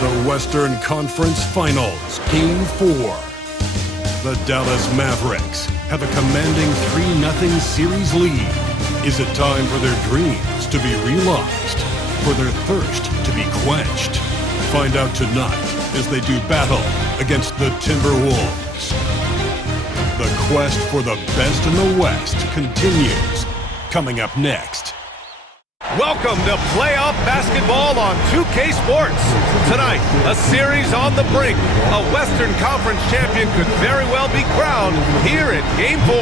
The Western Conference Finals, Game 4. The Dallas Mavericks have a commanding 3-0 series lead. Is it time for their dreams to be realized? For their thirst to be quenched? Find out tonight as they do battle against the Timberwolves. The quest for the best in the West continues. Coming up next. Welcome to playoff basketball on 2K Sports. Tonight, a series on the brink. A Western Conference champion could very well be crowned here in Game 4.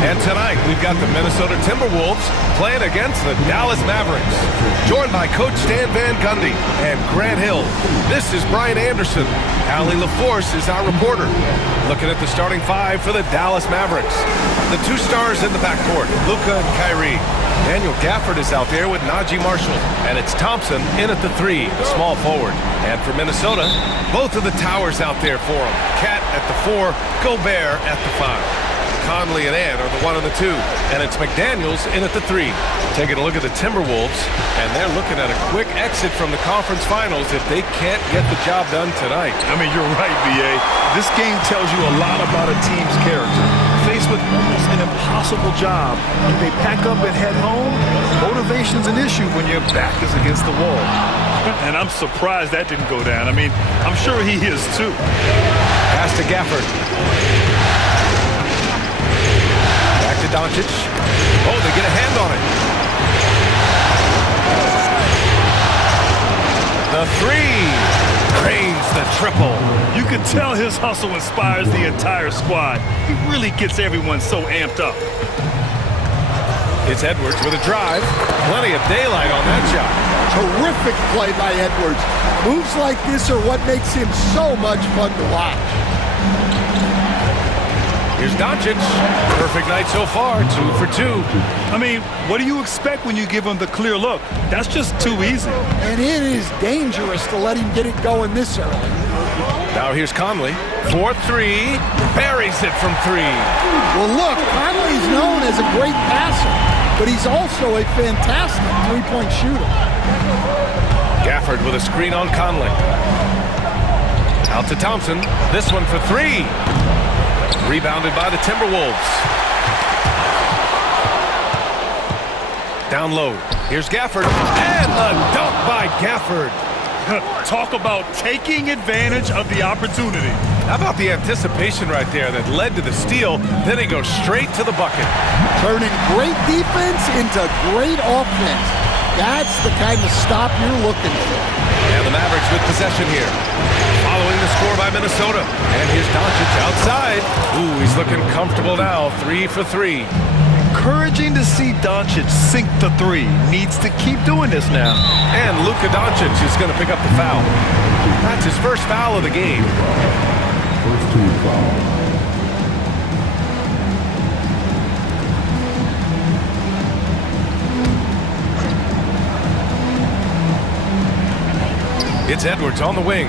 And tonight, we've got the Minnesota Timberwolves playing against the Dallas Mavericks. Joined by Coach Stan Van Gundy and Grant Hill. This is Brian Anderson. Allie LaForce is our reporter. Looking at the starting five for the Dallas Mavericks. The two stars in the backcourt, Luka and Kyrie. Daniel Gafford is out there with Najee Marshall. And it's Thompson in at the 3, the small forward. And for Minnesota, both of the towers out there for him. Cat at the 4, Gobert at the 5. Conley and Ant are the 1 and the 2. And it's McDaniels in at the 3. Taking a look at the Timberwolves, and they're looking at a quick exit from the conference finals if they can't get the job done tonight. I mean, you're right, B.A. This game tells you a lot about a team's character. Faced with almost an impossible job, if they pack up and head home, motivation's an issue when your back is against the wall. And I'm surprised that didn't go down. I mean, I'm sure he is too. Pass to Gafford. Back to Doncic. Oh, they get a hand on it. The 3. Cranes the triple. You can tell his hustle inspires the entire squad. He really gets everyone so amped up. It's Edwards with a drive. Plenty of daylight on that shot. Terrific play by Edwards. Moves like this are what makes him so much fun to watch. Here's Doncic. Perfect night so far, 2 for 2. I mean, what do you expect when you give him the clear look? That's just too easy. And it is dangerous to let him get it going this early. Now here's Conley. 4-3. Buries it from 3. Well, look, Conley's known as a great passer, but he's also a fantastic three-point shooter. Gafford with a screen on Conley. Out to Thompson. This one for 3. Rebounded by the Timberwolves. Down low. Here's Gafford. And the dunk by Gafford. Talk about taking advantage of the opportunity. How about the anticipation right there that led to the steal? Then he goes straight to the bucket. Turning great defense into great offense. That's the kind of stop you're looking for. And the Mavericks with possession here. Following the score by Minnesota. And here's Doncic outside. Ooh, he's looking comfortable now. 3 for 3. Encouraging to see Doncic sink the 3. Needs to keep doing this now. And Luka Doncic is going to pick up the foul. That's his first foul of the game. First team foul. It's Edwards on the wing.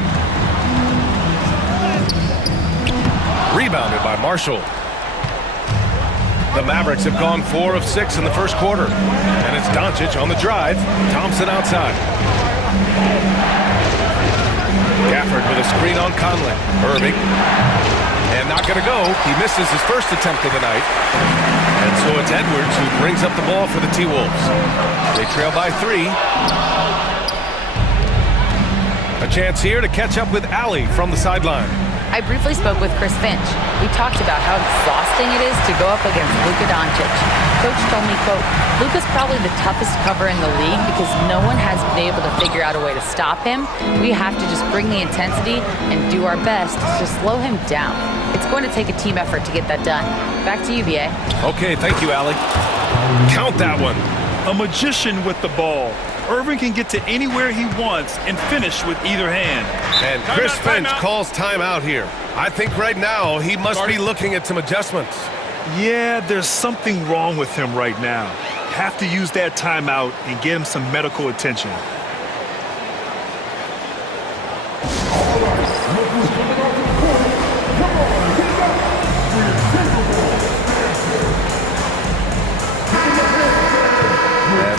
Rebounded by Marshall. The Mavericks have gone 4 of 6 in the first quarter. And it's Doncic on the drive. Thompson outside. Gafford with a screen on Conley. Irving. And not going to go. He misses his first attempt of the night. And so it's Edwards who brings up the ball for the T-Wolves. They trail by 3. A chance here to catch up with Allie from the sideline. I briefly spoke with Chris Finch. We talked about how exhausting it is to go up against Luka Doncic. Coach told me, quote, Luka's probably the toughest cover in the league because no one has been able to figure out a way to stop him. We have to just bring the intensity and do our best to slow him down. It's going to take a team effort to get that done. Back to you, B.A. Okay, thank you, Allie. Count that one. A magician with the ball. Irving can get to anywhere he wants and finish with either hand. And Chris Finch calls timeout here. I think right now he must be looking at some adjustments. Yeah, there's something wrong with him right now. Have to use that timeout and get him some medical attention.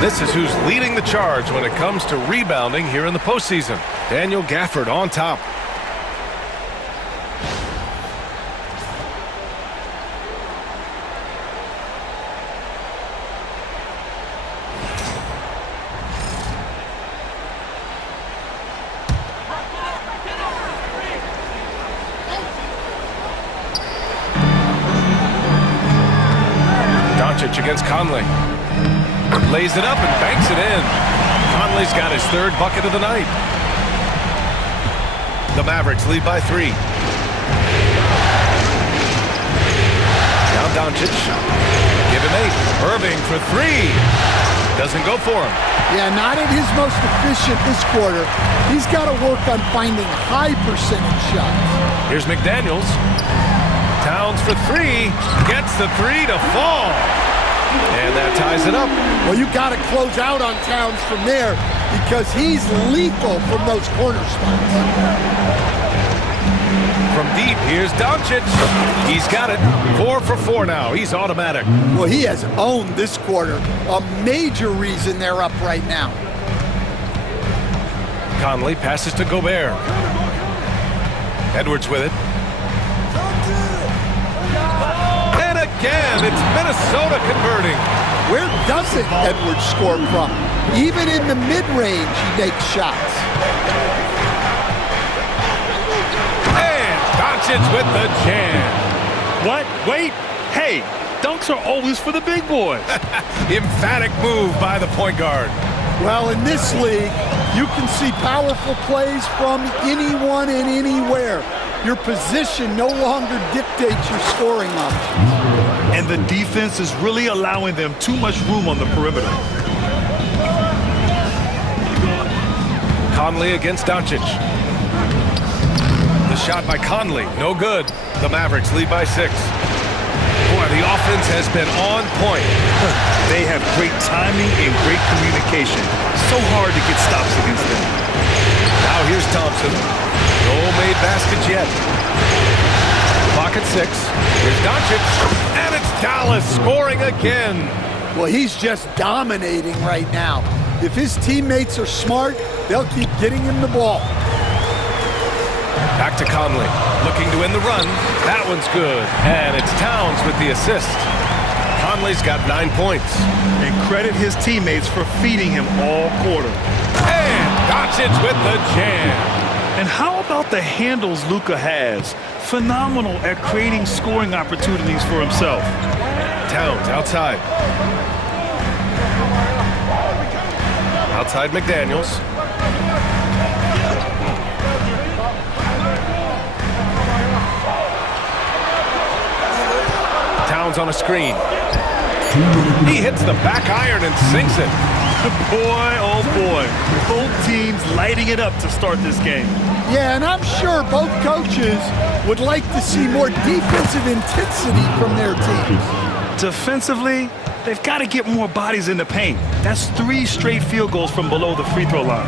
This is who's leading the charge when it comes to rebounding here in the postseason. Daniel Gafford on top. Against Conley. Lays it up and banks it in. Conley's got his third bucket of the night. The Mavericks lead by 3. Now Doncic. Give him 8. Irving for 3. Doesn't go for him. Yeah, not at his most efficient this quarter. He's got to work on finding high percentage shots. Here's McDaniels. Towns for 3. Gets the 3 to fall. And that ties it up. Well, you got to close out on Towns from there because he's lethal from those corner spots. From deep, here's Doncic. He's got it. 4 for 4 now. He's automatic. Well, he has owned this quarter. A major reason they're up right now. Conley passes to Gobert. Edwards with it. Again, it's Minnesota converting. Where doesn't Edwards score from? Even in the mid-range, he makes shots. And Doncic with the jam. What? Wait. Hey, dunks are always for the big boys. Emphatic move by the point guard. Well, in this league, you can see powerful plays from anyone and anywhere. Your position no longer dictates your scoring options. And the defense is really allowing them too much room on the perimeter. Conley against Doncic. The shot by Conley, no good. The Mavericks lead by 6. Boy, the offense has been on point. They have great timing and great communication. So hard to get stops against them. Now here's Thompson. No made baskets yet. Clock at 6. Here's Doncic. And it's Dallas scoring again. Well, he's just dominating right now. If his teammates are smart, they'll keep getting him the ball. Back to Conley. Looking to win the run. That one's good. And it's Towns with the assist. Conley's got 9 points. And credit his teammates for feeding him all quarter. And Doncic with the jam. And how about the handles Luka has? Phenomenal at creating scoring opportunities for himself. Towns outside. Outside McDaniels. Towns on a screen. He hits the back iron and sinks it. Boy, oh boy. Both teams lighting it up to start this game. Yeah, and I'm sure both coaches would like to see more defensive intensity from their teams. Defensively, they've got to get more bodies in the paint. That's 3 straight field goals from below the free throw line.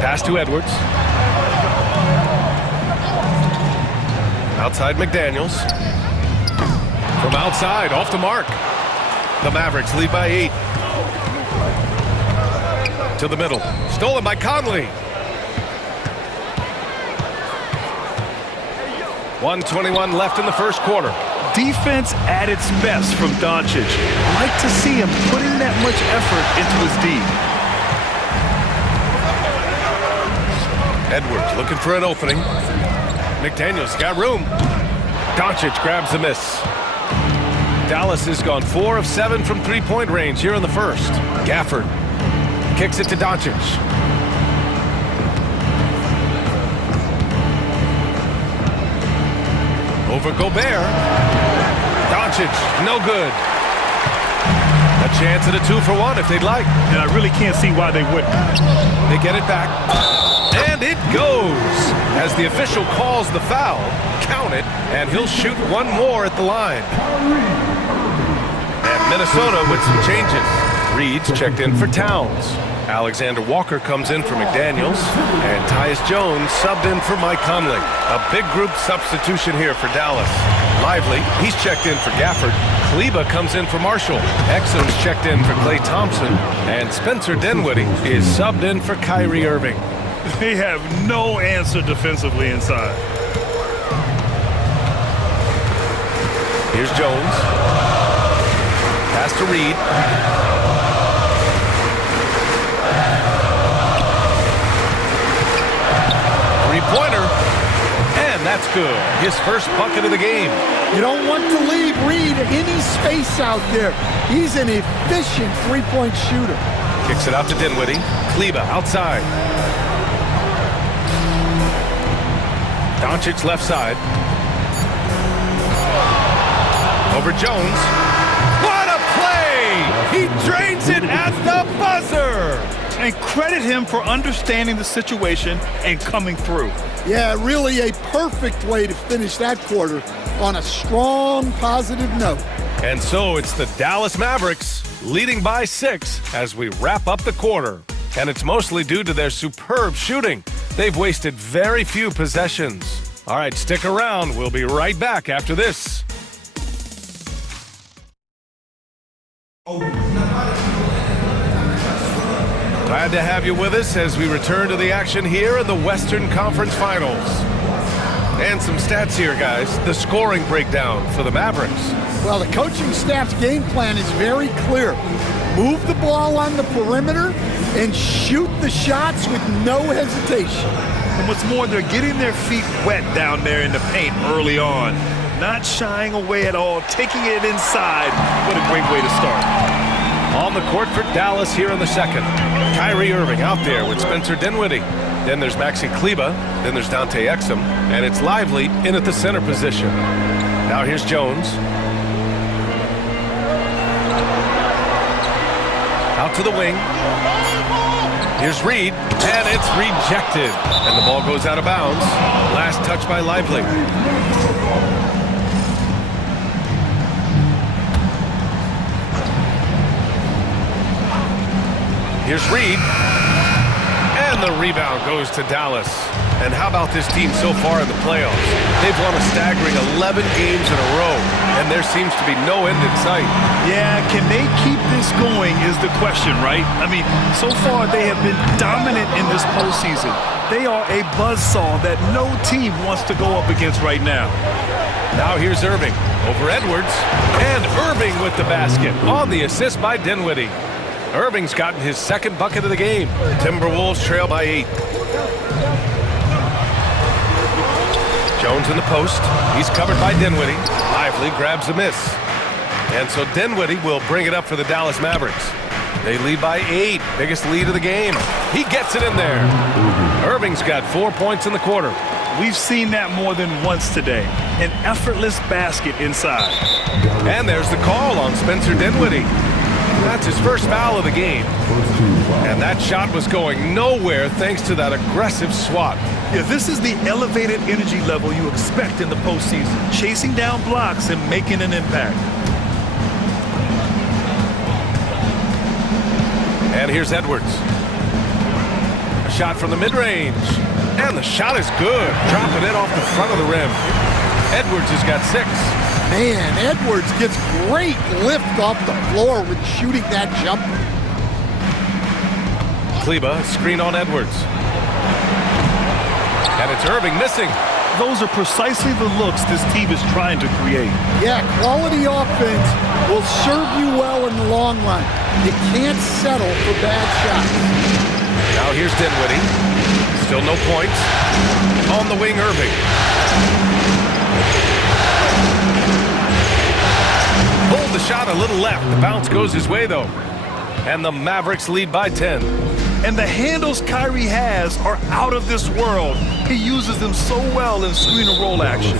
Pass to Edwards. Outside McDaniels. From outside, off the mark. The Mavericks lead by 8. To the middle. Stolen by Conley. 1:21 left in the first quarter. Defense at its best from Doncic. Like to see him putting that much effort into his D. Edwards looking for an opening. McDaniels got room. Doncic grabs the miss. Dallas has gone 4 of 7 from three-point range here in the first. Gafford kicks it to Doncic. Over Gobert. Doncic, no good. A chance at a 2-for-1 if they'd like. And I really can't see why they wouldn't. They get it back. And it goes. As the official calls the foul, count it, and he'll shoot one more at the line. And Minnesota with some changes. Reed's checked in for Towns. Alexander Walker comes in for McDaniels, and Tyus Jones subbed in for Mike Conley. A big group substitution here for Dallas. Lively, he's checked in for Gafford. Kleba comes in for Marshall. Exum's checked in for Klay Thompson. And Spencer Dinwiddie is subbed in for Kyrie Irving. They have no answer defensively inside. Here's Jones. Pass to Reed. Three-pointer. And that's good. His first bucket of the game. You don't want to leave Reed any space out there. He's an efficient three-point shooter. Kicks it out to Dinwiddie. Kleba outside. Doncic left side. Over Jones. What a play! He drains it at the buzzer! And credit him for understanding the situation and coming through. Yeah, really a perfect way to finish that quarter on a strong, positive note. And so it's the Dallas Mavericks leading by 6 as we wrap up the quarter. And it's mostly due to their superb shooting. They've wasted very few possessions. All right, stick around. We'll be right back after this. Glad to have you with us as we return to the action here in the Western Conference Finals. And some stats here, guys. The scoring breakdown for the Mavericks. Well, the coaching staff's game plan is very clear. Move the ball on the perimeter and shoot the shots with no hesitation. And what's more, they're getting their feet wet down there in the paint early on. Not shying away at all, taking it inside. What a great way to start. On the court for Dallas here in the second. Kyrie Irving out there with Spencer Dinwiddie. Then there's Maxi Kleba. Then there's Dante Exum. And it's Lively in at the center position. Now here's Jones. Out to the wing. Here's Reed. And it's rejected. And the ball goes out of bounds. Last touch by Lively. Here's Reed. And the rebound goes to Dallas. And how about this team so far in the playoffs? They've won a staggering 11 games in a row, and there seems to be no end in sight. Yeah, can they keep this going is the question, right? I mean, so far they have been dominant in this postseason. They are a buzzsaw that no team wants to go up against right now. Now here's Irving over Edwards. And Irving with the basket on the assist by Dinwiddie. Irving's gotten his second bucket of the game. Timberwolves trail by 8. Jones in the post. He's covered by Dinwiddie. Lively grabs the miss. And so Dinwiddie will bring it up for the Dallas Mavericks. They lead by 8. Biggest lead of the game. He gets it in there. Irving's got 4 points in the quarter. We've seen that more than once today. An effortless basket inside. And there's the call on Spencer Dinwiddie. That's his first foul of the game. And that shot was going nowhere thanks to that aggressive swat. Yeah, this is the elevated energy level you expect in the postseason. Chasing down blocks and making an impact. And here's Edwards. A shot from the mid-range. And the shot is good. Dropping it off the front of the rim. Edwards has got 6. Man, Edwards gets great lift off the floor with shooting that jumper. Kleba, screen on Edwards. And it's Irving missing. Those are precisely the looks this team is trying to create. Yeah, quality offense will serve you well in the long run. You can't settle for bad shots. Now here's Dinwiddie. Still no points. On the wing, Irving. Pulled the shot a little left. The bounce goes his way, though. And the Mavericks lead by 10. And the handles Kyrie has are out of this world. He uses them so well in screen and roll action.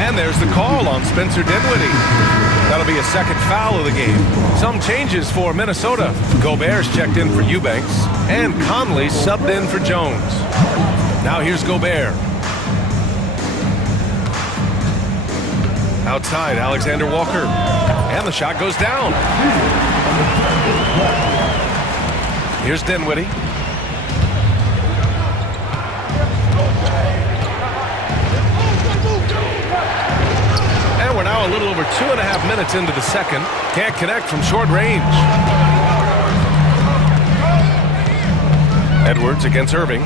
And there's the call on Spencer Dinwiddie. That'll be a second foul of the game. Some changes for Minnesota. Gobert's checked in for Eubanks. And Conley subbed in for Jones. Now here's Gobert. Outside, Alexander Walker. And the shot goes down. Here's Dinwiddie. Now a little over 2.5 minutes into the second. Can't connect from short range. Edwards against Irving.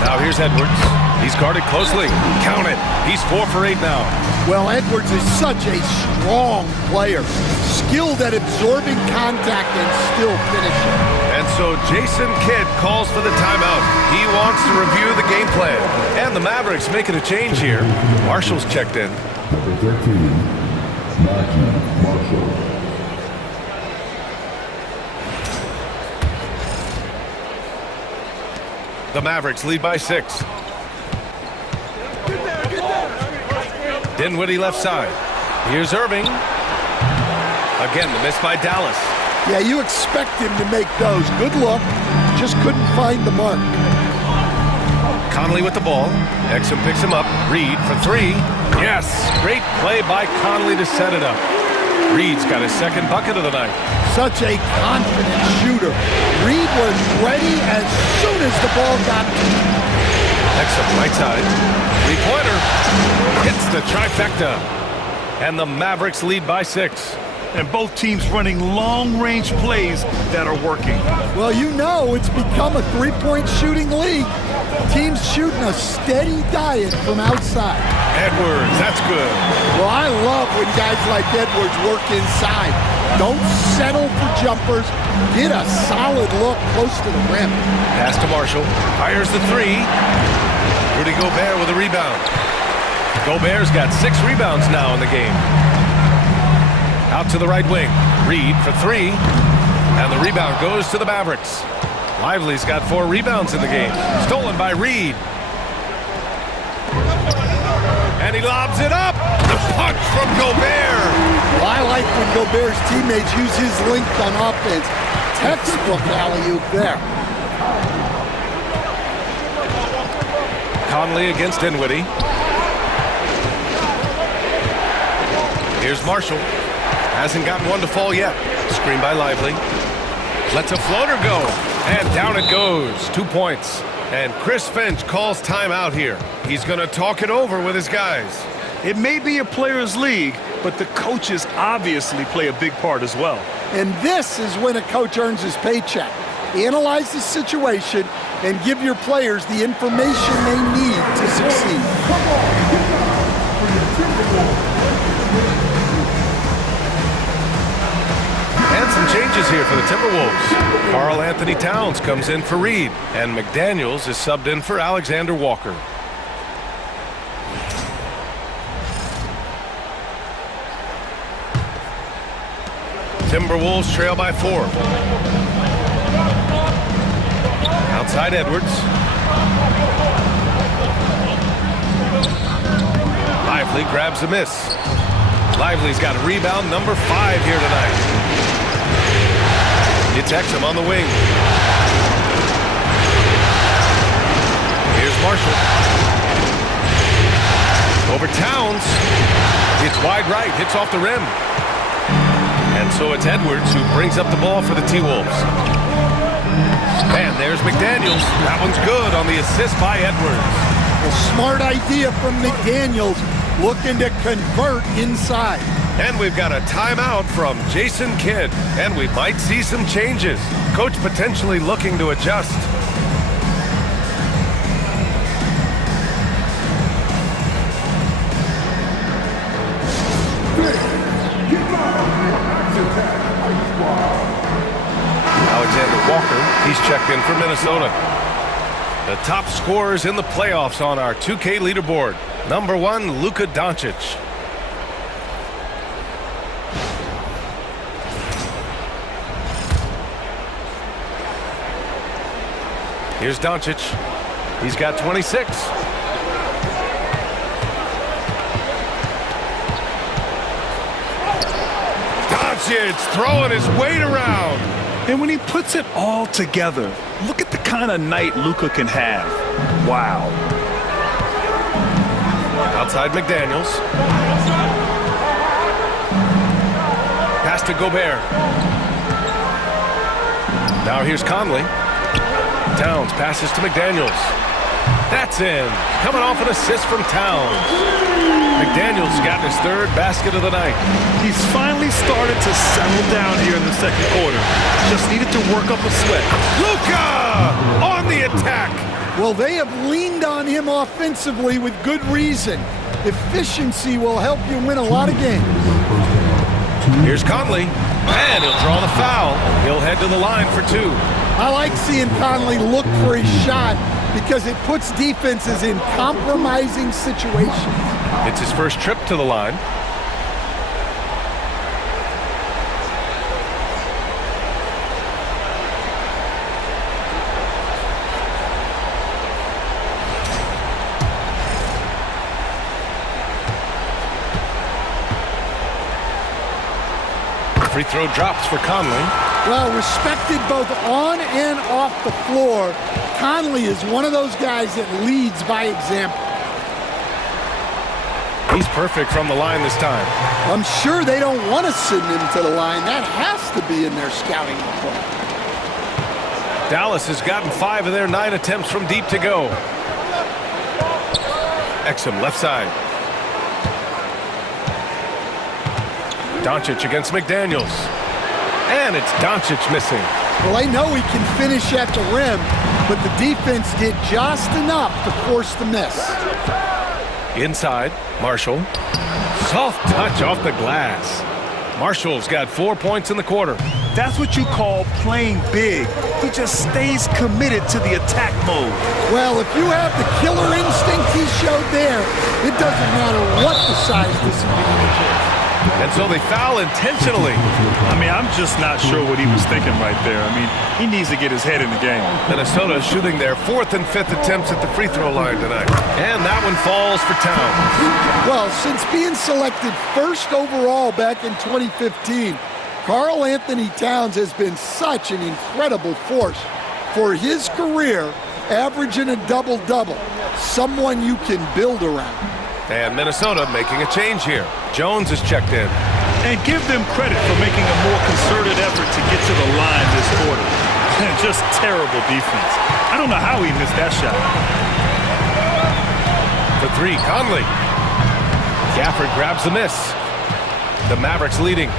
Now here's Edwards. He's guarded closely. Count it. He's 4 for 8 now. Well, Edwards is such a strong player. Skilled at absorbing contact and still finishing. And so Jason Kidd calls for the timeout. He wants to review the game plan. And the Mavericks making a change here. Marshall's checked in. Number 13, Marshall. The Mavericks lead by 6. Dinwiddie left side. Here's Irving. Again, the miss by Dallas. Yeah, you expect him to make those. Good look. Just couldn't find the mark. Conley with the ball. Exum picks him up. Reed for 3. Yes! Great play by Conley to set it up. Reed's got his second bucket of the night. Such a confident shooter. Reed was ready as soon as the ball got to him. Exum right side. Three-pointer. Hits the trifecta. And the Mavericks lead by 6. And both teams running long-range plays that are working. Well, you know it's become a three-point shooting league. Teams shooting a steady diet from outside. Edwards, that's good. Well, I love when guys like Edwards work inside. Don't settle for jumpers. Get a solid look close to the rim. Pass to Marshall. Fires the 3. Rudy Gobert with a rebound. Gobert's got 6 rebounds now in the game. Out to the right wing. Reed for 3. And the rebound goes to the Mavericks. Lively's got 4 rebounds in the game. Stolen by Reed. And he lobs it up. The punch from Gobert. Well, I like when Gobert's teammates use his length on offense. Textbook alley-oop there. Conley against Dinwiddie. Here's Marshall. Hasn't gotten one to fall yet. Screen by Lively. Lets a floater go. And down it goes. 2 points. And Chris Finch calls timeout here. He's going to talk it over with his guys. It may be a players' league, but the coaches obviously play a big part as well. And this is when a coach earns his paycheck. Analyze the situation and give your players the information they need to succeed. And some changes here for the Timberwolves. Karl Anthony Towns comes in for Reed, and McDaniels is subbed in for Alexander Walker. Timberwolves trail by 4. Outside Edwards. Lively grabs a miss. Lively's got a rebound, number 5 here tonight. It's Exum on the wing. Here's Marshall. Over Towns. It's wide right, hits off the rim. And so it's Edwards who brings up the ball for the T-Wolves. And there's McDaniels. That one's good on the assist by Edwards. A smart idea from McDaniels, looking to convert inside. And we've got a timeout from Jason Kidd. And we might see some changes. Coach potentially looking to adjust. Alexander Walker, he's checked in for Minnesota. The top scorers in the playoffs on our 2K leaderboard. Number 1, Luka Doncic. Here's Doncic. He's got 26. Doncic throwing his weight around. And when he puts it all together, look at the kind of night Luka can have. Wow. Outside McDaniels. Pass to Gobert. Now here's Conley. Towns passes to McDaniels. That's in. Coming off an assist from Towns. McDaniels got his third basket of the night. He's finally started to settle down here in the second quarter. Just needed to work up a sweat. Luka on the attack. Well, they have leaned on him offensively with good reason. Efficiency will help you win a lot of games. Here's Conley, and he'll draw the foul. He'll head to the line for two. I like seeing Conley look for his shot because it puts defenses in compromising situations. It's his first trip to the line. Free throw drops for Conley. Well, respected both on and off the floor, Conley is one of those guys that leads by example. He's perfect from the line this time. I'm sure they don't want to send him to the line. That has to be in their scouting report. Dallas has gotten 5 of their 9 attempts from deep to go. Exum left side. Doncic against McDaniels. And it's Doncic missing. Well, they know he can finish at the rim, but the defense did just enough to force the miss. Inside, Marshall. Soft touch off the glass. Marshall's got 4 points in the quarter. That's what you call playing big. He just stays committed to the attack mode. Well, if you have the killer instinct he showed there, it doesn't matter what the size disadvantage is. And so they foul intentionally. I mean, I'm just not sure what he was thinking right there. I mean, he needs to get his head in the game. Minnesota shooting their 4th and 5th attempts at the free throw line tonight. And that one falls for Towns. Well, since being selected first overall back in 2015, Karl Anthony Towns has been such an incredible force for his career, averaging a double-double, someone you can build around. And Minnesota making a change here. Jones is checked in. And give them credit for making a more concerted effort to get to the line this quarter. And just terrible defense. I don't know how he missed that shot. For 3, Conley. Gafford grabs the miss. The Mavericks leading.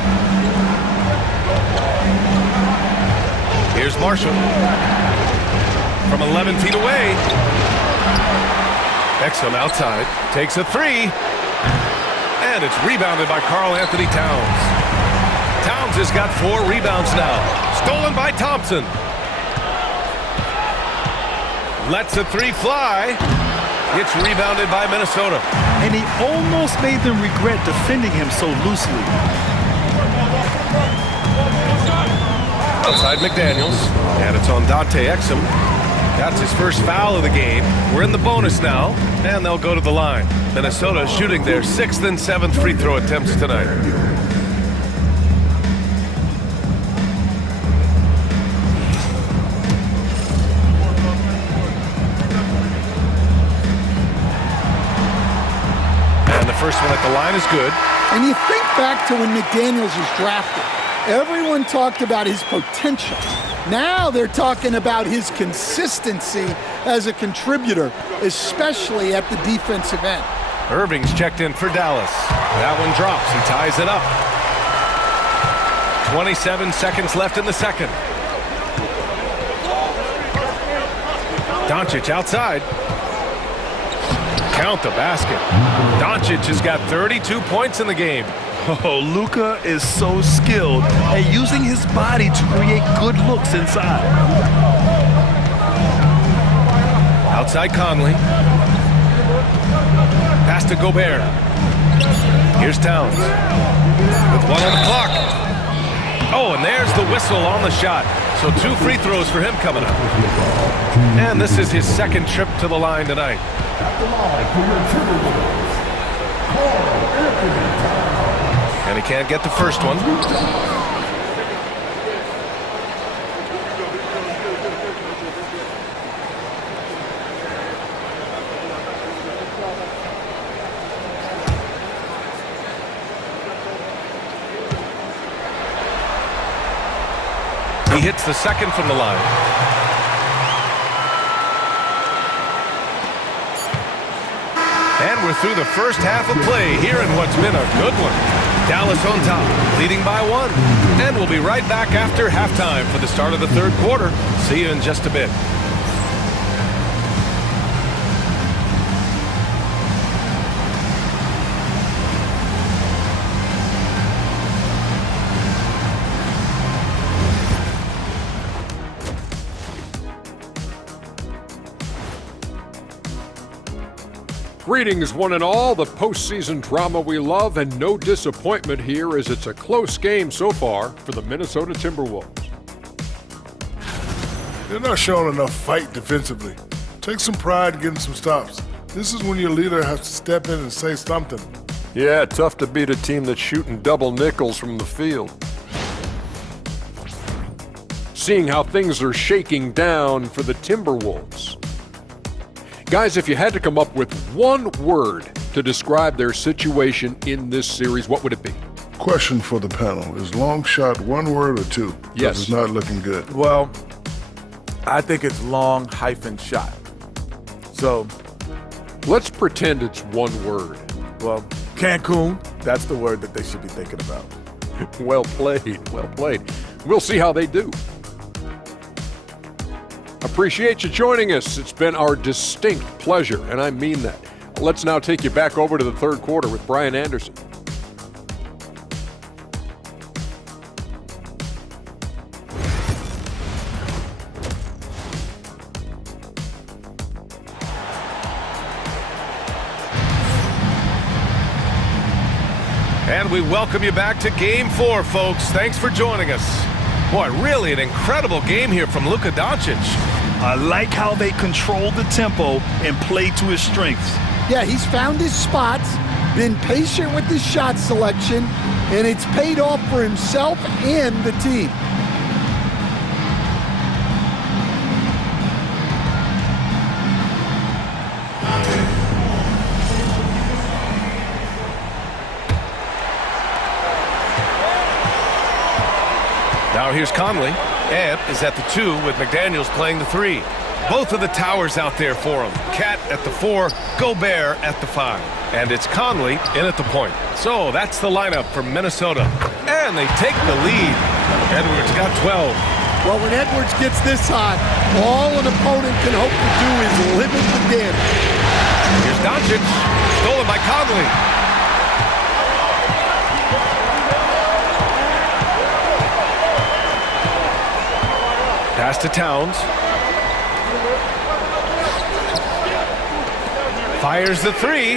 Here's Marshall. From 11 feet away. Exum outside, takes a 3, and it's rebounded by Karl Anthony Towns. Towns has got 4 rebounds now. Stolen by Thompson. Lets a 3 fly. It's rebounded by Minnesota. And he almost made them regret defending him so loosely. Outside McDaniels, and it's on Dante Exum. That's his first foul of the game. We're in the bonus now, and they'll go to the line. Minnesota shooting their 6th and 7th free throw attempts tonight. And the first one at the line is good. And you think back to when McDaniels was drafted. Everyone talked about his potential. Now they're talking about his consistency as a contributor, especially at the defensive end. Irving's checked in for Dallas. That one drops. He ties it up. 27 seconds left in the second. Doncic outside. Count the basket. Doncic has got 32 points in the game. Oh, Luka is so skilled at using his body to create good looks inside. Outside Conley. Pass to Gobert. Here's Towns. With 1 on the clock. Oh, and there's the whistle on the shot. So 2 free throws for him coming up. And this is his 2nd trip to the line tonight. And he can't get the first one. He hits the second from the line. And we're through the first half of play here in what's been a good one. Dallas on top, leading by 1. And we'll be right back after halftime for the start of the third quarter. See you in just a bit. Greetings, one and all. The postseason drama we love, and no disappointment here as it's a close game so far for the Minnesota Timberwolves. They're not showing enough fight defensively. Take some pride in getting some stops. This is when your leader has to step in and say something. Yeah, tough to beat a team that's shooting double nickels from the field. Seeing how things are shaking down for the Timberwolves. Guys, if you had to come up with one word to describe their situation in this series, what would it be? Question for the panel. Is long shot one word or two? Yes. It's not looking good. Well, I think it's long hyphen shot. So, let's pretend it's one word. well, Cancun, that's the word that they should be thinking about. Well played, well played. We'll see how they do. Appreciate you joining us. It's been our distinct pleasure, and I mean that. Let's now take you back over to the third quarter with Brian Anderson. And we welcome you back to Game 4, folks. Thanks for joining us. Boy, really an incredible game here from Luka Doncic. I like how they control the tempo and play to his strengths. Yeah, he's found his spots, been patient with his shot selection, and it's paid off for himself and the team. Now here's Conley. Ant is at the 2 with McDaniels playing the 3. Both of the towers out there for him. Cat at the 4, Gobert at the 5. And it's Conley in at the point. So that's the lineup for Minnesota. And they take the lead. Edwards got 12. Well, when Edwards gets this hot, all an opponent can hope to do is limit the damage. Here's Doncic. Stolen by Conley. Pass to Towns. Fires the 3.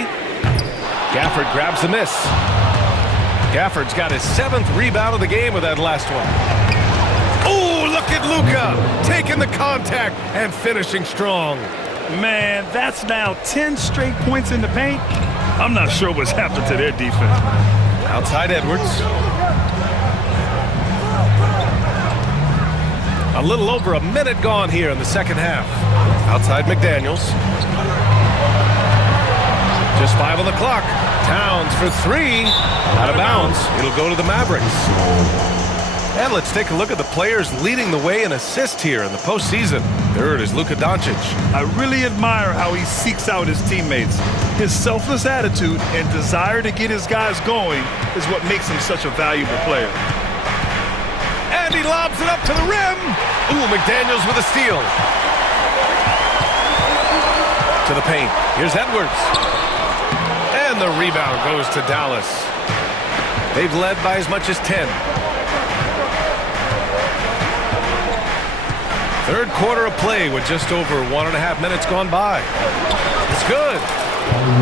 Gafford grabs the miss. Gafford's got his 7th rebound of the game with that last one. Oh, look at Luka taking the contact and finishing strong. Man, that's now 10 straight points in the paint. I'm not sure what's happened to their defense. Outside Edwards. A little over a minute gone here in the second half. Outside McDaniels. Just 5 on the clock. Towns for 3. Out of bounds. It'll go to the Mavericks. And let's take a look at the players leading the way in assists here in the postseason. Third is Luka Doncic. I really admire how he seeks out his teammates. His selfless attitude and desire to get his guys going is what makes him such a valuable player. And he lobs it up to the rim. Ooh, McDaniels with a steal. To the paint. Here's Edwards. And the rebound goes to Dallas. They've led by as much as 10. Third quarter of play with just over 1.5 minutes gone by. It's good.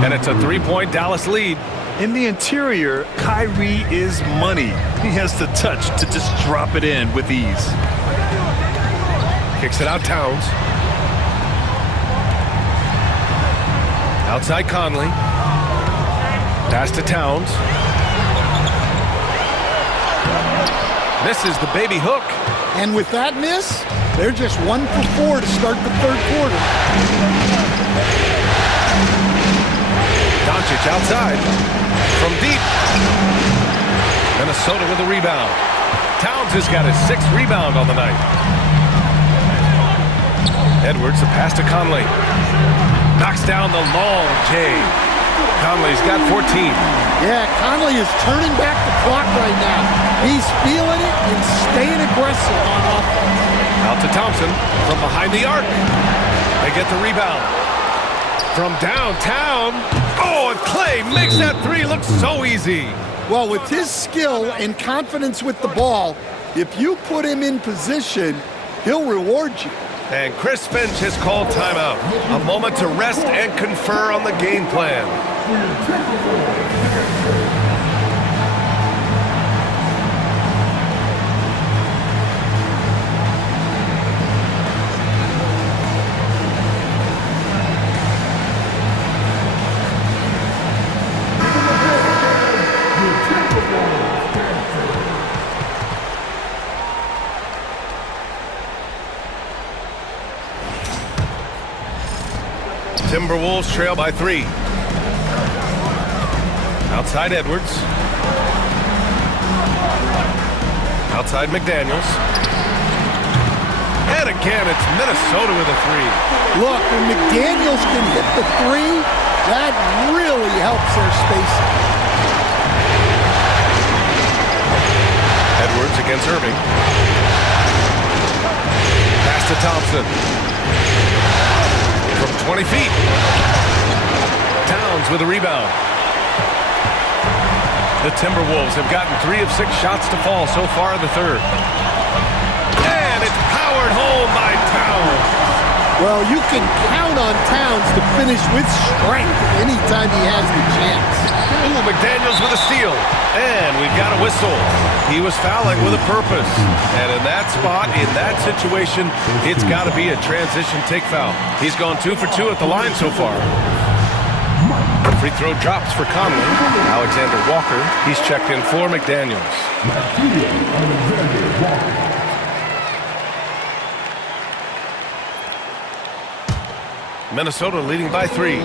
And it's a 3-point Dallas lead. In the interior, Kyrie is money. He has the touch to just drop it in with ease. Kicks it out Towns. Outside Conley. Pass to Towns. Misses the baby hook. And with that miss, they're just 1 for 4 to start the third quarter. Doncic outside. From deep. Minnesota with a rebound. Towns has got his 6th rebound on the night. Edwards, the pass to Conley. Knocks down the long J. Conley's got 14. Yeah, Conley is turning back the clock right now. He's feeling it and staying aggressive on offense. Out to Thompson from behind the arc. They get the rebound. From downtown. Oh, and Clay makes that three look so easy. Well, with his skill and confidence with the ball, if you put him in position, he'll reward you. And Chris Finch has called timeout. A moment to rest and confer on the game plan. Timberwolves trail by 3. Outside Edwards. Outside McDaniels. And again, it's Minnesota with a 3. Look, when McDaniels can hit the 3, that really helps their spacing. Edwards against Irving. Pass to Thompson. From 20 feet. Towns with a rebound. The Timberwolves have gotten 3 of 6 shots to fall so far in the third. And it's powered home by Towns. Well, you can count on Towns to finish with strength anytime he has the chance. Ooh, McDaniels with a steal. And we've got a whistle. He was fouling with a purpose. And in that spot, in that situation, it's got to be a transition take foul. He's gone 2 for 2 at the line so far. Free throw drops for Conley. Alexander Walker, he's checked in for McDaniels. Minnesota leading by 3.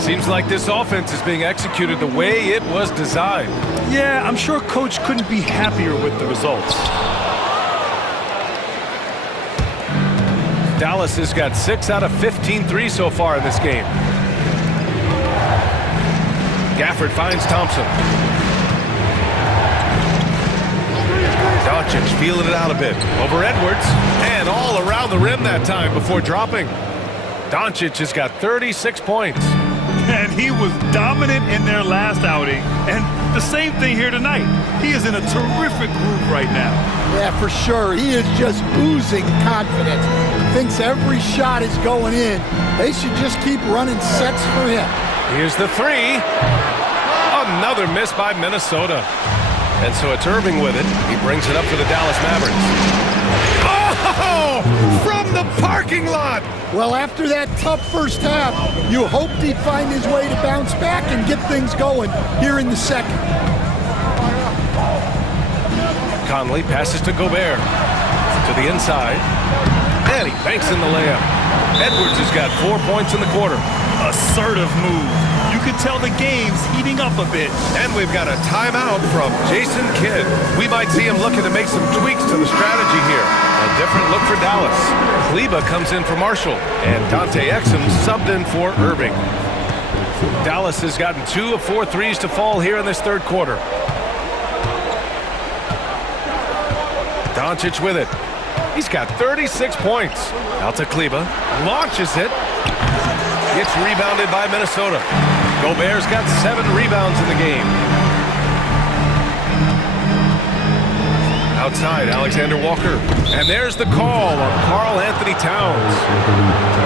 Seems like this offense is being executed the way it was designed. Yeah, I'm sure Coach couldn't be happier with the results. Dallas has got 6 out of 15 threes so far in this game. Gafford finds Thompson. Doncic feeling it out a bit. Over Edwards. And all around the rim that time before dropping. Doncic has got 36 points. And he was dominant in their last outing. And the same thing here tonight. He is in a terrific groove right now. Yeah, for sure. He is just oozing confidence. Thinks every shot is going in. They should just keep running sets for him. Here's the 3. Another miss by Minnesota. And so it's Irving with it. He brings it up for the Dallas Mavericks. Oh! From the parking lot! Well, after that tough first half, you hoped he'd find his way to bounce back and get things going here in the second. Conley passes to Gobert. To the inside. And he banks in the layup. Edwards has got 4 points in the quarter. Assertive move. You can tell the game's heating up a bit. And we've got a timeout from Jason Kidd. We might see him looking to make some tweaks to the strategy here. A different look for Dallas. Kleber comes in for Marshall. And Dante Exum subbed in for Irving. Dallas has gotten 2 of 4 threes to fall here in this third quarter. Doncic with it. He's got 36 points. Out to Kleber. Launches it. It's rebounded by Minnesota. Gobert's got 7 rebounds in the game. Outside, Alexander Walker. And there's the call on Karl Anthony Towns.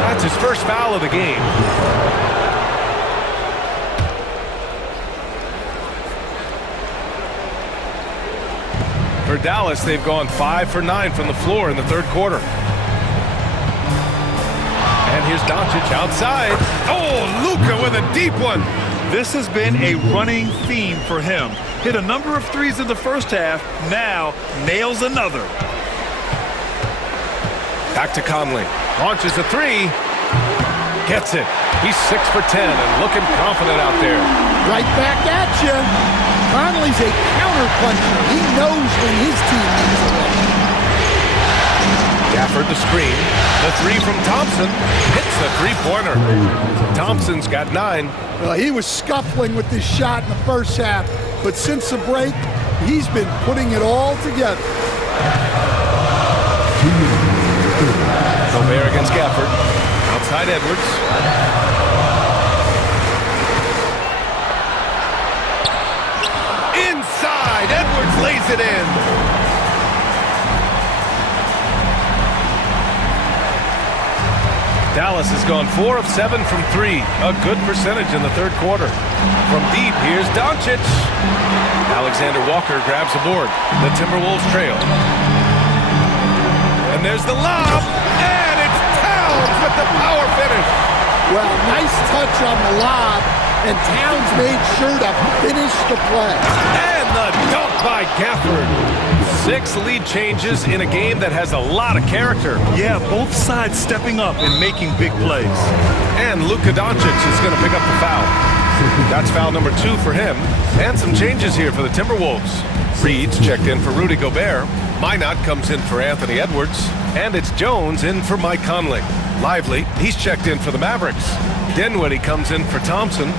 That's his first foul of the game. For Dallas, they've gone 5 for 9 from the floor in the third quarter. And here's Doncic outside. Oh, Luka with a deep one. This has been a running theme for him. Hit a number of threes in the first half. Now nails another. Back to Conley. Launches a 3. Gets it. He's 6 for 10 and looking confident out there. Right back at you. Conley's a counter puncher. He knows when his team needs a lift. Gafford Gafford the screen. The three from Thompson hits the three-pointer. Thompson's got 9. Well, he was scuffling with this shot in the first half, but since the break, he's been putting it all together. Gobert against Gafford. Outside Edwards. Inside, Edwards lays it in. Dallas has gone 4 of 7 from 3. A good percentage in the third quarter. From deep, here's Doncic. Alexander Walker grabs the board. The Timberwolves trail. And there's the lob. And it's Towns with the power finish. Well, nice touch on the lob, and Towns made sure to finish the play. And the dunk by Gafford. 6 lead changes in a game that has a lot of character. Yeah, both sides stepping up and making big plays. And Luka Doncic is going to pick up the foul. That's foul number 2 for him. And some changes here for the Timberwolves. Reed's checked in for Rudy Gobert. Minot comes in for Anthony Edwards. And it's Jones in for Mike Conley. Lively, he's checked in for the Mavericks. Dinwiddie comes in for Thompson.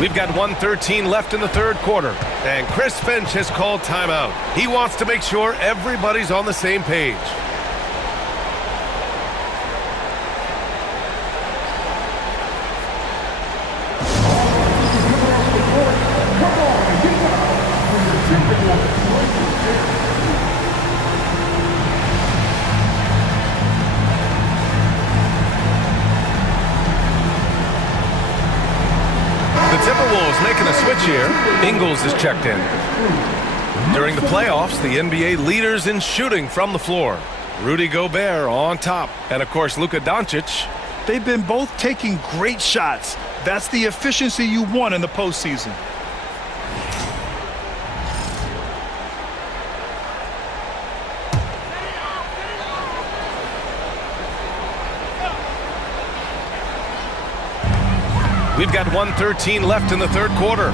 We've got 1:13 left in the third quarter, and Chris Finch has called timeout. He wants to make sure everybody's on the same page. Timberwolves making a switch here. Ingles is checked in. During the playoffs, the NBA leaders in shooting from the floor. Rudy Gobert on top. And, of course, Luka Doncic. They've been both taking great shots. That's the efficiency you want in the postseason. We've got 1:13 left in the third quarter.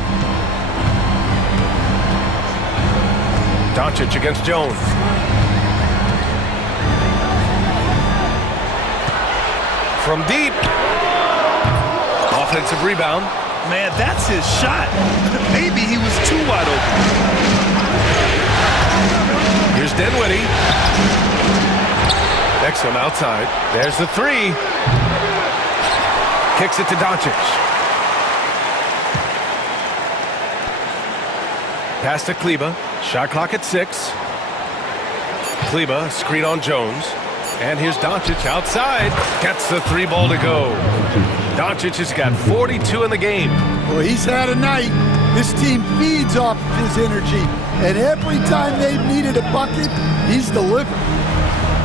Doncic against Jones. From deep. Offensive rebound. Man, that's his shot. Maybe he was too wide open. Here's Dinwiddie. Exum outside. There's the three. Kicks it to Doncic. Pass to Kleber. Shot clock at 6. Kleber, screen on Jones. And here's Doncic outside. Gets the 3 ball to go. Doncic has got 42 in the game. Well, he's had a night. This team feeds off of his energy. And every time they've needed a bucket, he's delivered.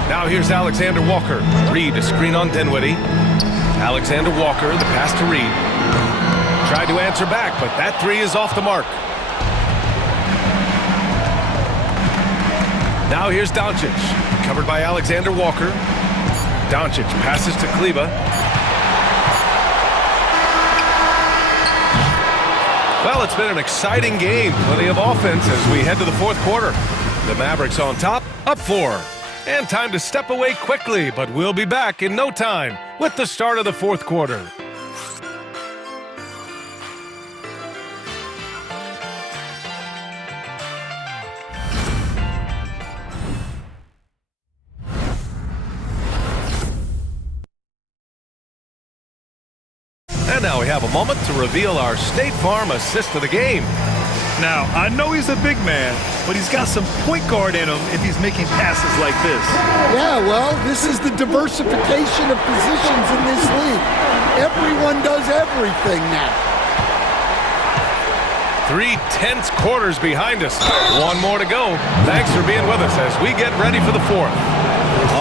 Now here's Alexander Walker. Reed, a screen on Dinwiddie. Alexander Walker, the pass to Reed. Tried to answer back, but that 3 is off the mark. Now here's Doncic, covered by Alexander Walker. Doncic passes to Kleber. Well, it's been an exciting game. Plenty of offense as we head to the fourth quarter. The Mavericks on top, up 4. And time to step away quickly, but we'll be back in no time with the start of the fourth quarter. And now we have a moment to reveal our State Farm assist of the game. Now, I know he's a big man, but he's got some point guard in him if he's making passes like this. Yeah, well, this is the diversification of positions in this league. Everyone does everything now. 3 tense quarters behind us. 1 more to go. Thanks for being with us as we get ready for the fourth.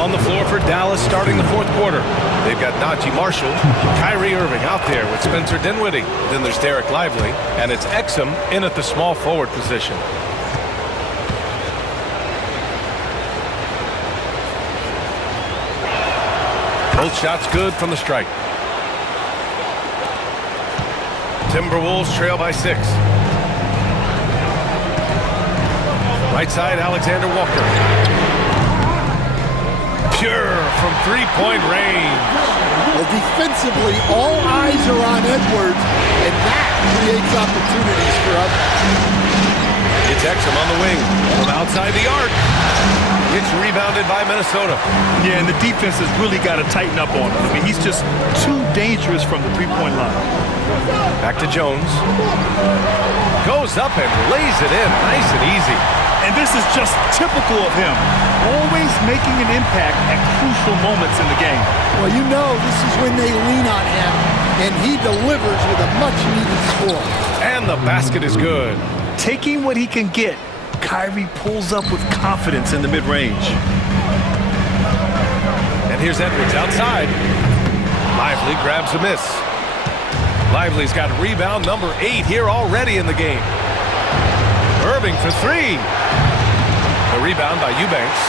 On the floor for Dallas starting the fourth quarter. They've got Najee Marshall, Kyrie Irving out there with Spencer Dinwiddie. Then there's Derek Lively, and it's Exum in at the small forward position. Both shots good from the strike. Timberwolves trail by 6. Right side, Alexander Walker. Pure from three-point range. Well, defensively, all eyes are on Edwards, and that creates opportunities for others. It's Exum on the wing from outside the arc. It's rebounded by Minnesota. Yeah, and the defense has really got to tighten up on him. I mean, he's just too dangerous from the three-point line. Back to Jones. Goes up and lays it in nice and easy. And this is just typical of him, always making an impact at crucial moments in the game. Well, you know this is when they lean on him, and he delivers with a much-needed score. And the basket is good. Taking what he can get, Kyrie pulls up with confidence in the mid-range. And here's Edwards outside. Lively grabs a miss. Lively's got rebound number 8 here already in the game. Irving for 3. The rebound by Eubanks.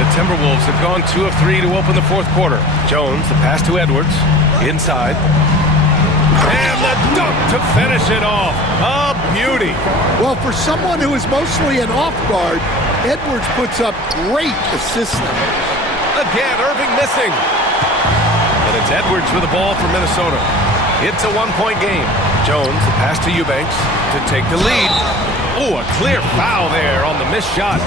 The Timberwolves have gone 2 of 3 to open the fourth quarter. Jones, the pass to Edwards. Inside. And the dunk to finish it off. A beauty. Well, for someone who is mostly an off guard, Edwards puts up great assist numbers. Again, Irving missing. And it's Edwards with the ball for Minnesota. It's a one-point game. Jones, the pass to Eubanks to take the lead. Oh, a clear foul there on the missed shot.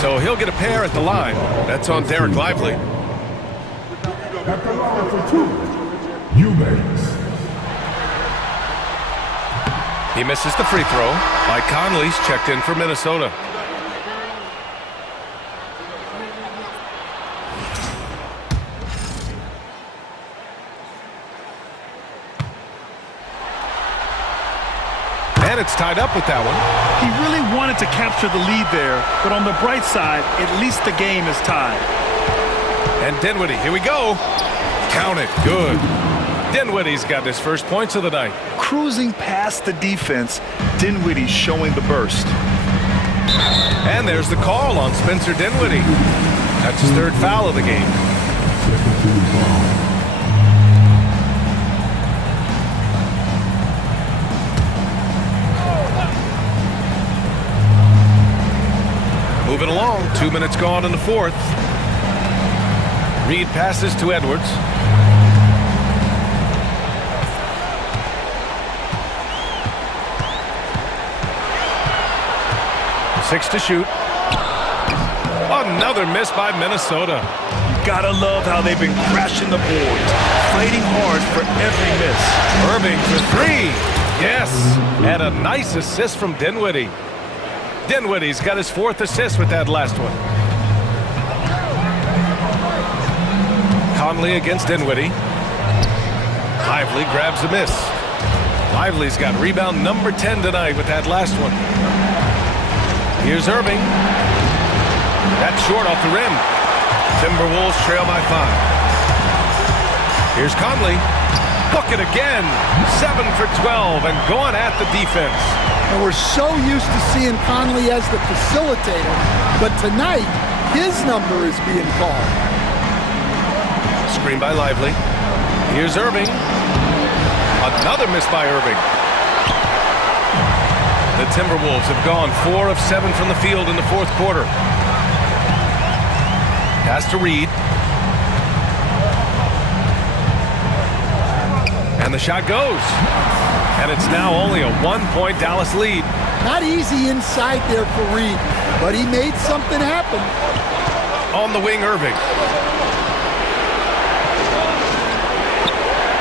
So he'll get a pair at the line. That's on Derek Lively. At the line for 2, Eubanks. He misses the free throw. Mike Conley's checked in for Minnesota. And it's tied up with that one. He really wanted to capture the lead there, but on the bright side, at least the game is tied. And Dinwiddie, here we go. Count it, good. Dinwiddie's got his first points of the night. Cruising past the defense, Dinwiddie showing the burst. And there's the call on Spencer Dinwiddie. That's his third foul of the game. Moving along, 2 minutes gone in the fourth. Reed passes to Edwards. Six to shoot. Another miss by Minnesota. You gotta love how they've been crashing the boards, fighting hard for every miss. Irving for 3. Yes, and a nice assist from Dinwiddie. Dinwiddie's got his 4th assist with that last one. Conley against Dinwiddie. Lively grabs a miss. Lively's got rebound number 10 tonight with that last one. Here's Irving. That's short off the rim. Timberwolves trail by 5. Here's Conley. Bucket again. 7 for 12 and going at the defense. And we're so used to seeing Conley as the facilitator, but tonight, his number is being called. Screen by Lively. Here's Irving. Another miss by Irving. The Timberwolves have gone 4 of 7 from the field in the fourth quarter. Pass to Reed. And the shot goes. And it's now only a 1-point Dallas lead. Not easy inside there for Reed, but he made something happen. On the wing, Irving.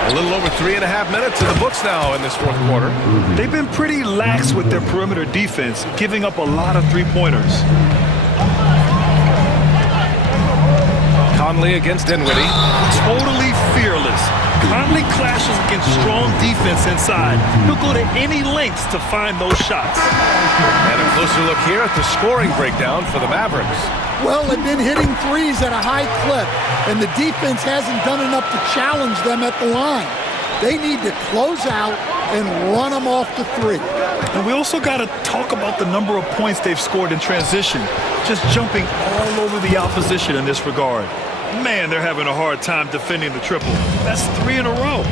A little over 3.5 minutes in the books now in this fourth quarter. They've been pretty lax with their perimeter defense, giving up a lot of three-pointers. Conley against Dinwiddie. Totally fearless. Conley clashes against strong defense inside. He'll go to any lengths to find those shots. And a closer look here at the scoring breakdown for the Mavericks. Well, they've been hitting threes at a high clip, and the defense hasn't done enough to challenge them at the line. They need to close out and run them off the 3. And we also got to talk about the number of points they've scored in transition, just jumping all over the opposition in this regard. Man, they're having a hard time defending the triple. That's 3 in a row.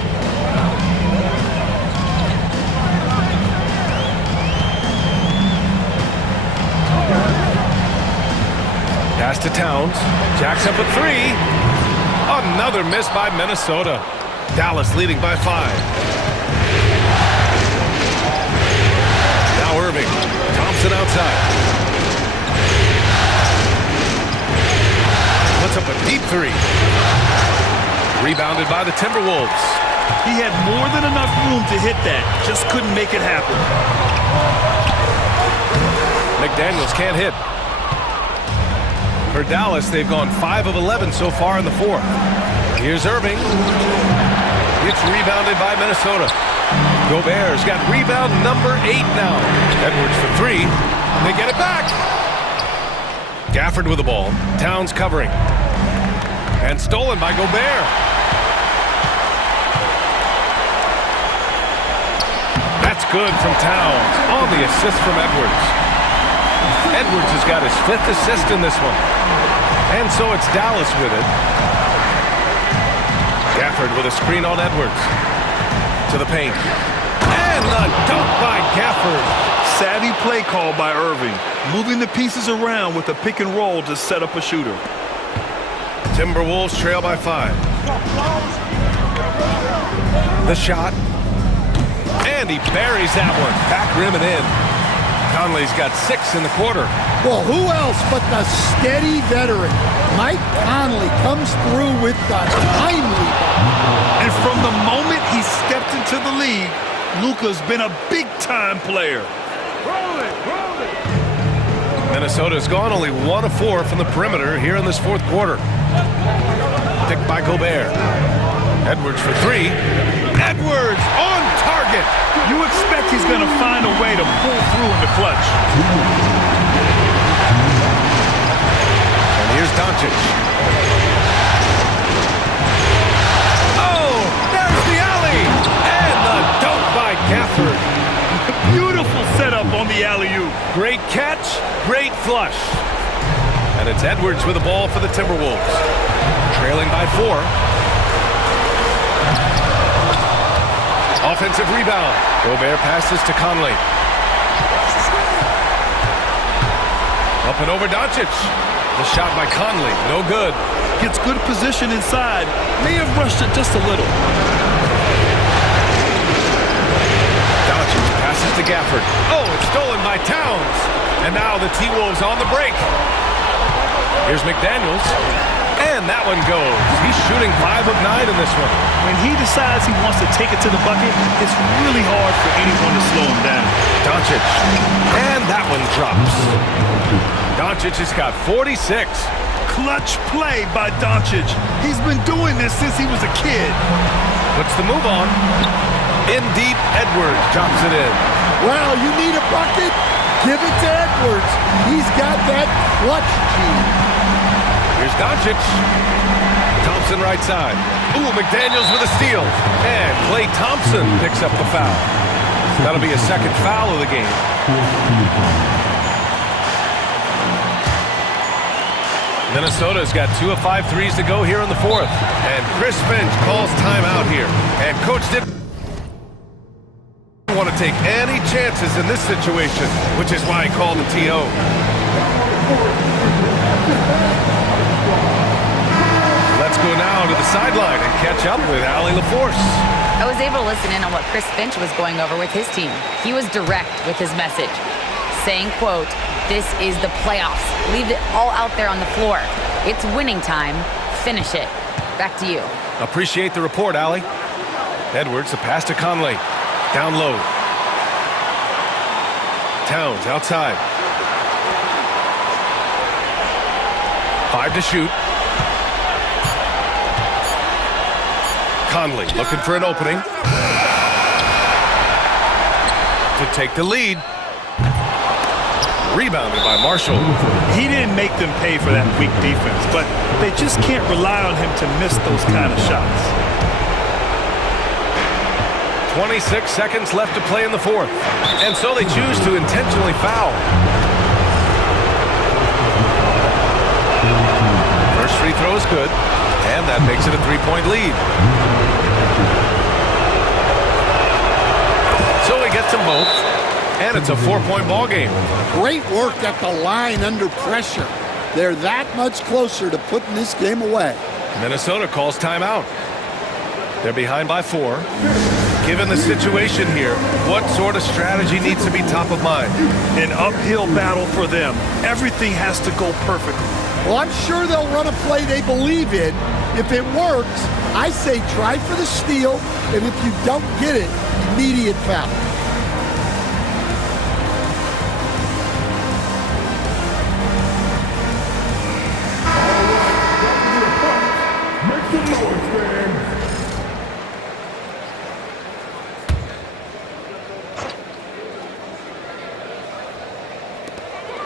Pass to Towns. Jacks up a three. Another miss by Minnesota. Dallas leading by 5. Now Irving. Thompson outside. Puts up a deep three. Rebounded by the Timberwolves. He had more than enough room to hit that. Just couldn't make it happen. McDaniels can't hit. For Dallas, they've gone 5 of 11 so far in the 4th. Here's Irving. It's rebounded by Minnesota. Gobert's got rebound number 8 now. Edwards for 3. They get it back. Gafford with the ball. Towns covering. And stolen by Gobert. That's good from Towns on the assist from Edwards. Edwards has got his 5th assist in this one. And so it's Dallas with it. Gafford with a screen on Edwards. To the paint. And the dunk by Gafford. Savvy play call by Irving. Moving the pieces around with a pick and roll to set up a shooter. Timberwolves trail by 5. The shot. And he buries that one. Back rim and in. Conley's got 6 in the quarter. Well, who else but the steady veteran? Mike Conley comes through with the timely ball. And from the moment he stepped into the league, Luka's been a big-time player. Minnesota's gone only 1 of 4 from the perimeter here in this 4th quarter. Picked by Gobert. Edwards for 3. Edwards on target. You expect he's going to find a way to pull through in the clutch. And here's Doncic. Oh, there's the alley. And the dunk by Gafford. Beautiful setup on the alley-oop. Great catch, great flush. And it's Edwards with the ball for the Timberwolves. Trailing by 4. Offensive rebound. Gobert passes to Conley. Up and over Doncic. The shot by Conley, no good. Gets good position inside. May have rushed it just a little. Doncic passes to Gafford. Oh, it's stolen by Towns. And now the T-Wolves on the break. Here's McDaniels. And that one goes. He's shooting 5 of 9 in this one. When he decides he wants to take it to the bucket, it's really hard for anyone to slow him down. Doncic. And that one drops. Doncic has got 46. Clutch play by Doncic. He's been doing this since he was a kid. Puts the move on. In deep, Edwards drops it in. Well, you need a bucket? Give it to Edwards. He's got that clutch gene. Here's Doncic. Thompson right side. Ooh, McDaniels with a steal. And Klay Thompson picks up the foul. That'll be a 2nd foul of the game. Minnesota's got 2 of 5 threes to go here in the 4th. And Chris Finch calls timeout here. And Coach didn't want to take any chances in this situation, which is why he called the TO. Let's go now to the sideline and catch up with Allie LaForce. I was able to listen in on what Chris Finch was going over with his team. He was direct with his message, saying, quote, "This is the playoffs. Leave it all out there on the floor. It's winning time. Finish it." Back to you. Appreciate the report, Allie. Edwards, the pass to Conley. Down low. Towns outside. 5 to shoot. Conley looking for an opening. To take the lead. Rebounded by Marshall. He didn't make them pay for that weak defense, but they just can't rely on him to miss those kind of shots. 26 seconds left to play in the 4th. And so they choose to intentionally foul. First free throw is good. And that makes it a 3-point lead. So he gets them both. And it's a 4-point ball game. Great work at the line under pressure. They're that much closer to putting this game away. Minnesota calls timeout. They're behind by 4. Given the situation here, what sort of strategy needs to be top of mind? An uphill battle for them. Everything has to go perfectly. Well, I'm sure they'll run a play they believe in. If it works, I say try for the steal, and if you don't get it, immediate foul.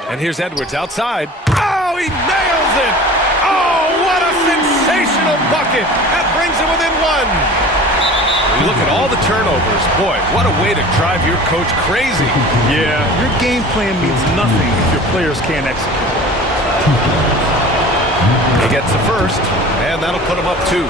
And here's Edwards outside. Oh, he nails it! Oh, what a sensational bucket! That brings it within 1. You look at all the turnovers. Boy, what a way to drive your coach crazy. Yeah, your game plan means nothing if your players can't execute. He gets the first, and that'll put him up 2.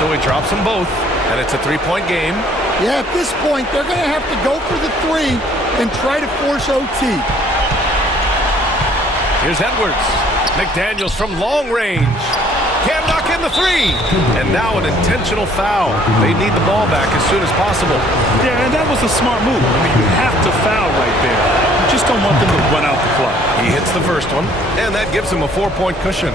So he drops them both, and it's a 3-point game. Yeah, at this point, they're going to have to go for the 3 and try to force OT. Here's Edwards. McDaniels from long range. Can't knock in the 3. And now an intentional foul. They need the ball back as soon as possible. Yeah, and that was a smart move. I mean, you have to foul right there. You just don't want them to run out the clock. He hits the first one, and that gives him a 4-point cushion.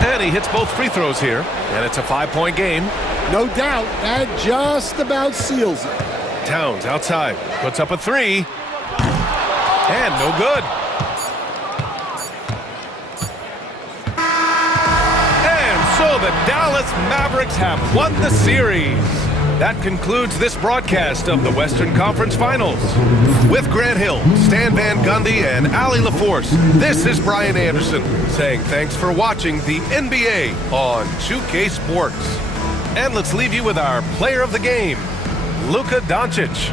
And he hits both free throws here, and it's a 5-point game. No doubt, that just about seals it. Towns outside, puts up a 3, and no good. And so the Dallas Mavericks have won the series. That concludes this broadcast of the Western Conference Finals. With Grant Hill, Stan Van Gundy, and Allie LaForce, this is Brian Anderson saying thanks for watching the NBA on 2K Sports. And let's leave you with our player of the game, Luka Doncic.